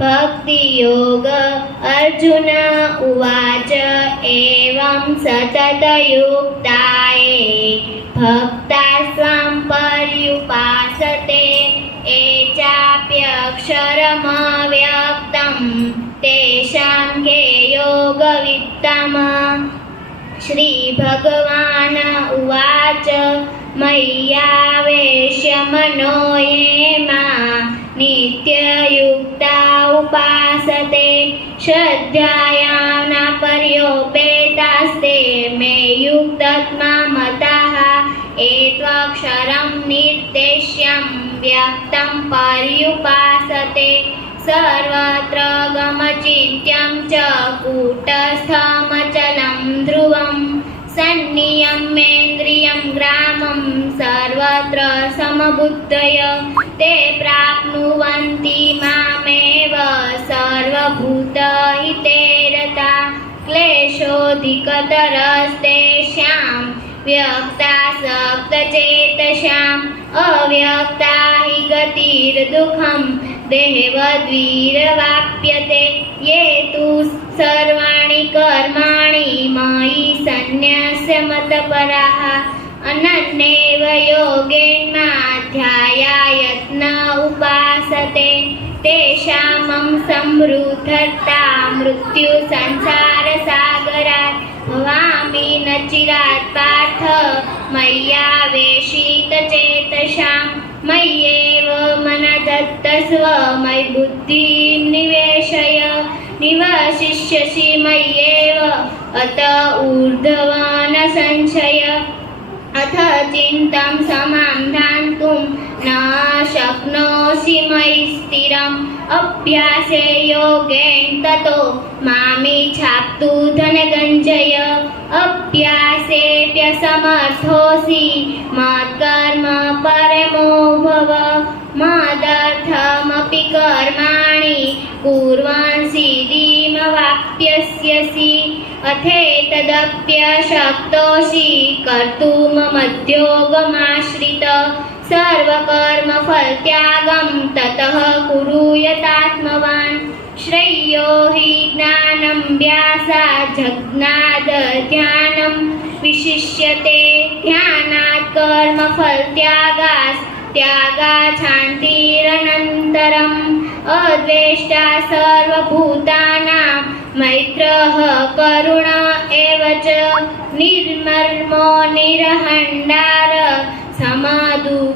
भक्तियोग अर्जुन उवाच एवं सततयुक्ताये भक्ता स्वां पर्युपासते ये चाप्यक्षरमव्यक्तं तेषां के योगवित्तमः। श्रीभगवान् उवाच मय्यावेश्य मनो ये मां नित्ययुक्ता उपासते श्रद्धया न पर्योपेतास्ते मे युक्तात्मा मताः एत्वक्षरं निर्देश्यं व्यक्तं पर्युपासते सर्वत्र गमचिन्त्यं च कूटस्थमचलं ध्रुवं सन्नियम्येन्द्रियं ग्रामं सर्वत्र समबुद्धय ते प्राप्नुवन्ति मामेव सर्वभूतहिते रता क्लेशोऽधिकतरस्तेषां व्यक्तासक्तचेतसाम् अव्यक्ता हि गतिर्दुःखं देहवद्भिर्वाप्यते ये तु सर्वाणि कर्माणि मयि सन्न्यस्य मत्पराः अनन्येव योगेन ध्यायायत्न उपासते तेषां संवृद्धता मृत्युसंसारसागरात् भवामि न चिरात् पार्थ मय्यावेशितचेतसां मय्येव मनदत्तस्व मयि बुद्धिं निवेशय निवसिष्यसि मय्येव अत ऊर्ध्वं न संशय अथ चिन्तां समाधातुं न शक्नोषि मयि स्थिरम् अभ्यासे योगेन ततो मामिच्छाप्तु धनञ्जय अभ्यासेऽप्यसमर्थोऽसि मत्कर्म परमो भव मदर्थमपि कर्माणि कुर्वन् सिद्धिमवाप्स्यसि अथेतदप्यशक्तोऽसि कर्तुं मद्योगमाश्रित सर्वकर्मफलत्यागं ततः कुरु यतात्मवान् श्रेयो हि ज्ञानाभ्यासात् जज्ञादध्यानं विशिष्यते ध्यानात् कर्मफलत्यागात् त्यागात् शान्तिरनन्तरम् अद्वेष्टा सर्वभूतानां मैत्रः करुण एव च निर्ममो निरहङ्कार समदुःखसुखशमी